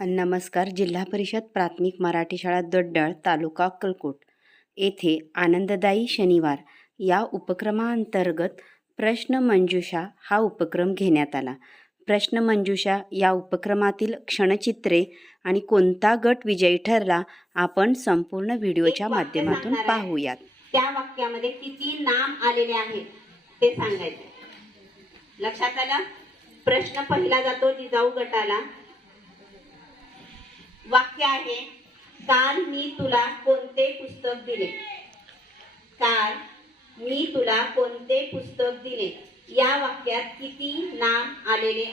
नमस्कार. जिल्हा परिषद प्राथमिक मराठी शाळा दड्डाळ तालुका अक्कलकोट येथे आनंददायी शनिवार. या उपक्रमाअंतर्गत प्रश्न मंजुषा हा उपक्रम घेण्यात आला. प्रश्न मंजुषा या उपक्रमातील क्षणचित्रे आणि कोणता गट विजयी ठरला आपण संपूर्ण व्हिडिओच्या माध्यमातून. पाहूयात. त्या वाक्यामध्ये किती नाम आलेले आहेत ते सांगायचे. लक्षात आलं? प्रश्न पहिला जातो जिजाऊ गटाला. वाक्य आहे काल मी तुला कोणते पुस्तक दिले? काल मी तुला कोणते पुस्तक दिले? या वाक्यात किती नाम आलेले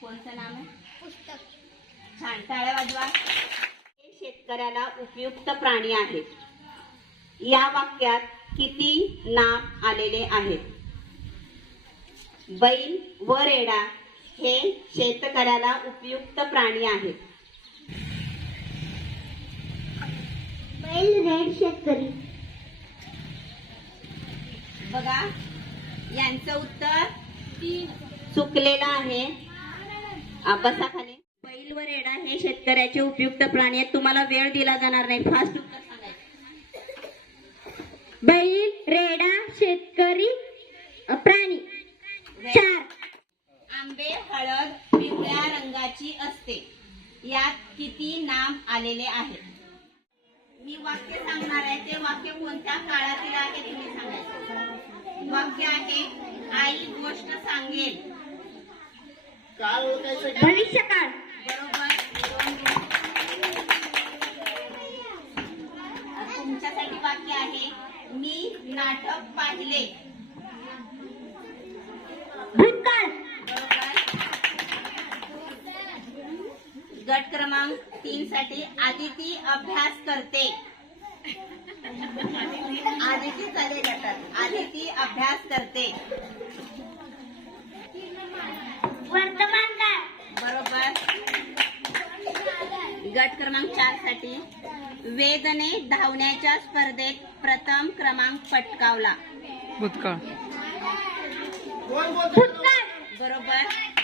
कोणतं नाम आहे? पुस्तक. छान टाळ्या वाजवा. हे शेतकऱ्याला उपयुक्त प्राणी आहेत या वाक्यात किती नाम आलेले आहेत? बैल व रेडा हे शेतकऱ्याला उपयुक्त प्राणी आहेत. बैल रेड शेतकरी. बघा यांचं उत्तर चुकलेलं आहे. आ, बसा खाली. बैल व रेडा हे शेतकऱ्याचे उपयुक्त प्राणी आहेत. तुम्हाला वेळ दिला जाणार नाही. फास्ट उत्तर सांगायचं. बैल रेडा शेतकरी प्राणी. चार. हळद पिवळ्या रंगाची असते. यात किती नाम आलेले आहेत? मी वाक्य सांगणार आहे. ते वाक्य कोणत्या काळातील आहे तुम्ही सांगायचं? वाक्य आहे आई गोष्ट सांगेल. भविष्यकाळ. बरोबर गट क्रमांक तीन साठी आदिती अभ्यास करते. आदिती चाले गटात आदिती अभ्यास करते. वर्तमान काळ बरोबर. गट क्रमांक चारसाठी वेदने धावण्याच्या स्पर्धेत प्रथम क्रमांक पटकावला. भूतकाळ. बरोबर.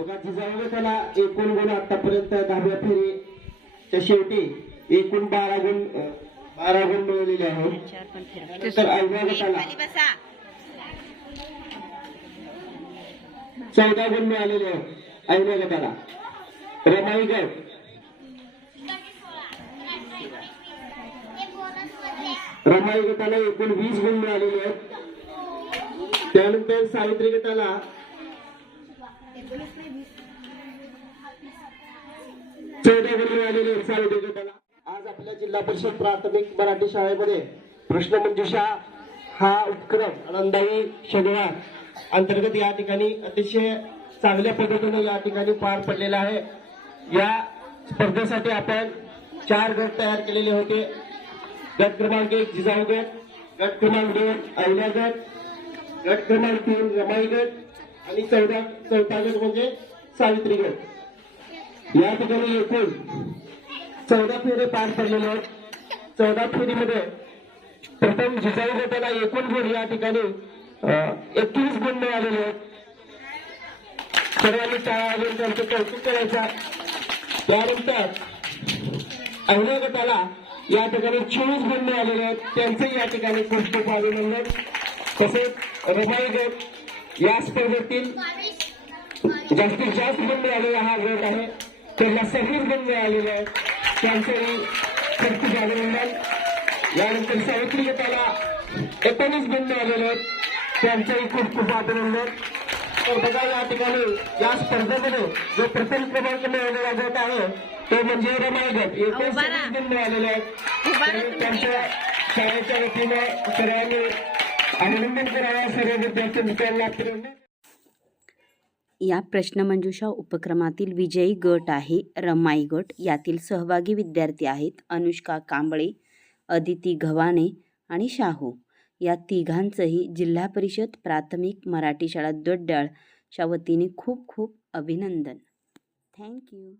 बघा जिजाऊने त्याला एकूण गुण आतापर्यंत दहाव्या फेरीच्या शेवटी एकूण बारा गुण बारा गुण मिळवलेले आहेत. खाली बसा. चौदा गुण मिळालेले आहेत. अवघ्या गटाला रमाई गट रमाई गटाला एकूण वीस गुण मिळालेले आहेत. त्यानंतर सावित्री गटाला आज आपल्या जिल्हा परिषद प्राथमिक मराठी शाळेमध्ये प्रश्नमंजुषा हा उपक्रम आनंदाई शनिवार अंतर्गत या ठिकाणी अतिशय चांगल्या पद्धतीने या ठिकाणी पार पडलेला आहे. या स्पर्धेसाठी आपण चार गट तयार केलेले होते. गट क्रमांक एक जिजाऊ गट गट क्रमांक दोन अवल्या गट गट क्रमांक तीन रमाई गट आणि चौदा चौथा गट म्हणजे सावित्री गट या ठिकाणी एकूण चौदा फेरी पार पडलेले आहेत. चौदा फेरीमध्ये प्रथम जिजाऊ गटाला एकूण गुण या ठिकाणी एकवीस गुण मिळालेले आहेत. सर्वांनी टाळा वाजवून त्यांचं कौतुक करायचं. त्यानंतर अहिल्या गटाला या ठिकाणी चोवीस गुण मिळालेले आहेत. त्यांचे या ठिकाणी खूप खूप अभिनंदन. तसेच रमाई गट या स्पर्धेतील जास्तीत जास्त गुण मिळालेला हा गट आहे. त्यांना सव्वीस गुण मिळालेले आहेत. त्यांचंही खूप अभिनंदन. यानंतर सावित्री गटाला एकोणीस गुण मिळालेले आहेत. त्यांचंही खूप खूप अभिनंदन. तर बघा या ठिकाणी या स्पर्धेमध्ये जो प्रथम क्रमांक मिळवलेला गट आहे तो म्हणजे रमाई गट. एकूण उभा राहा. सव्वीस गुण मिळालेले आहेत. त्यांच्या शाळेच्या वतीनं सर्वांनी या प्रश्नमंजुषा उपक्रमातील विजयी गट आहे रमाई गट. यातील सहभागी विद्यार्थी आहेत अनुष्का कांबळे अदिती घवाने आणि शाहू. या तिघांचंही जिल्हा परिषद प्राथमिक मराठी शाळा दड्डाळच्या वतीने खूप खूप अभिनंदन. थँक्यू